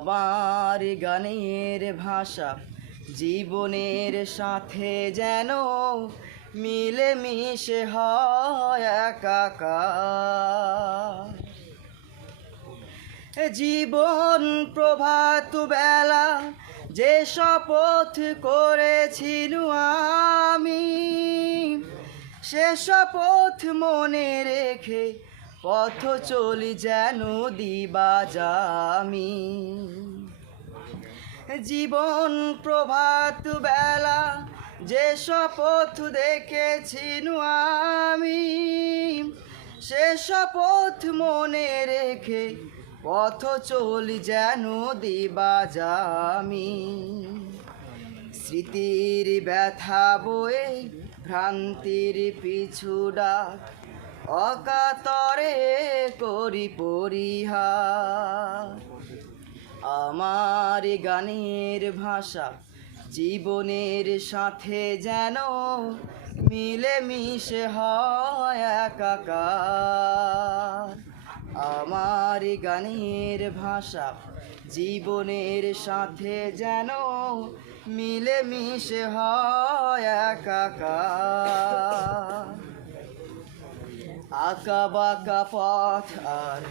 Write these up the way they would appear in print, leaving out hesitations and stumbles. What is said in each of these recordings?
আমার গানের ভাষা জীবনের সাথে যেন মিলেমিশে হয় একাকার। জীবন প্রভাত বেলা যে শপথ করেছিল আমি, সে শপথ মনে রেখে পথ চলি যেন দিবাজামি। জীবন প্রভাত বেলা যে শপথ দেখেছিল আমি, সে শপথ মনে রেখে পথ চলি যেন দিবাজামি। স্মৃতির ব্যথা বয়ে ভ্রান্তির পিছু ডাক অকাতরে করি পরিহার। আমার গানের ভাষা জীবনের সাথে যেন মিলেমিশে হয় একাকার। আমার গানের ভাষা জীবনের সাথে যেন মিলেমিশে হয় একাকার। আঁকা বাঁকা পথ আর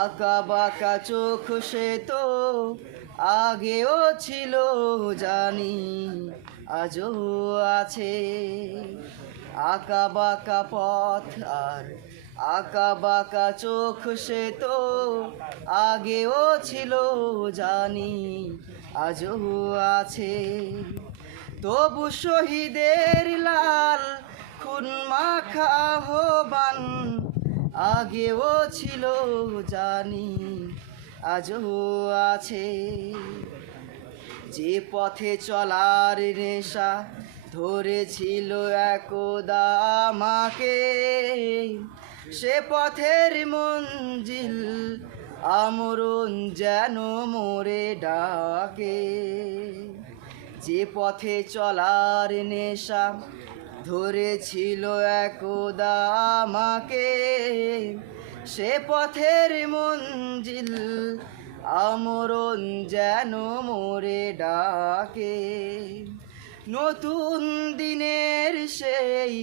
আঁকা বাঁকা চোখ সে তো আগেও ছিল জানি, আজও আছে। আঁকা বাঁকা পথ আর আঁকা বাঁকা চোখ সে তো আগেও ছিল জানি, আজও আছে। তবু শহীদের লাল খুন মাখা আহ্বান আগেও ছিল জানি, আজও আছে। যে পথে চলার নেশা ধরেছিল একদা আমাকে, সে পথের মঞ্জিল আমরণ যেন মোরে ডাকে। যে পথে চলার নেশা ধরেছিল একদা আমাকে, সে পথের মঞ্জিল আমরণ যেন মোরে ডাকে। নতুন দিনের সেই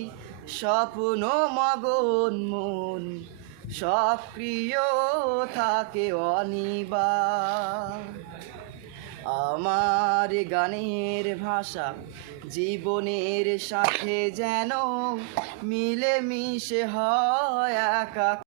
স্বপ্ন মগন মন সক্রিয় থাকে অনিবার। আমার গানের ভাষা জীবনের সাথে যেন মিলেমিশে হয় একাকার।